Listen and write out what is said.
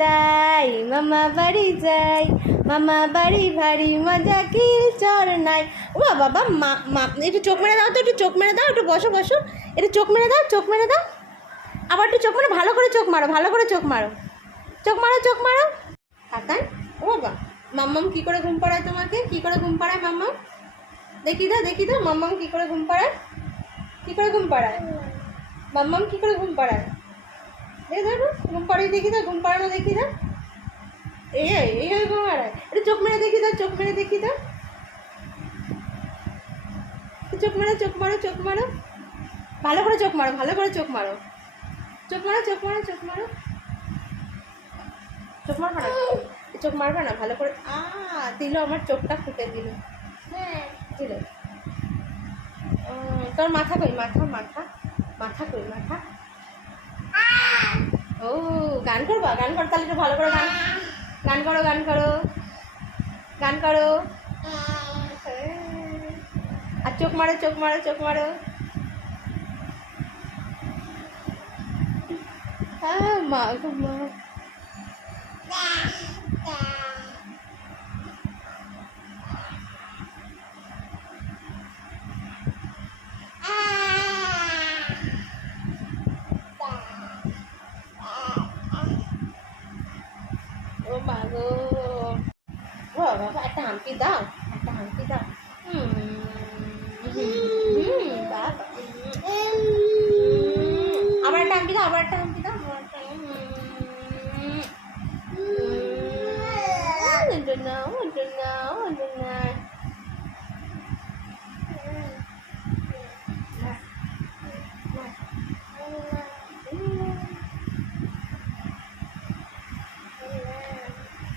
তাই মামা বাড়ি যাই, মামা বাড়ি ভারী মজা কিল চর নাই। ও বাবা মা মা একটু চোখ মেরে দাও তো, একটু চোখ মেরে দাও, একটু বসো বসো, একটু চোখ মেরে দাও, চোখ মেরে দাও, আবার একটু চোখ মেরে, ভালো করে চোখ মারো, ভালো করে চোখ মারো, চোখ মারো, চোখ মারো। তাতান ও বাবা, মাম্মাম কী করে ঘুম পাড়ায় তোমাকে, কী করে ঘুম পাড়ায় মাম্মাম? দেখি দাও, দেখি দাও মাম্মাম কী করে ঘুম পাড়ায়, কী করে ঘুম পাড়ায় মাম্মাম, কী করে ঘুম পাড়ায়? দেখে দাও ঘুম পাড়িয়ে দেখি দাও, ঘুম পাড়ানো দেখি দাও। এই ঘুম পাড়ায়, একটু চোখ মেরে দেখি দাও, চোখ মেরে দেখি দাও, চোখ মারো, চোখ মারো, চোখ মারো, ভালো করে চোখ মারো, ভালো করে চোখ মারো, চোখ মারো, চোখ মারো, চোখ মারো, চোখ মারবা না, চোখ মারবা না, ভালো করে। দিল আমার চোখটা ফুটে দিল, দিল। তোর মাথা কই, মাথা মাথা মাথা কই, মাথা। ও গান করবা, গান করো তাহলে একটু ভালো করে গান, গান করো, গান করো, গান করো। আর চোখ মারো, চোখ মারো, চোখ মারো। মা গো মা। ও মা গো, ও বাবা একটা হাম্পি দাও।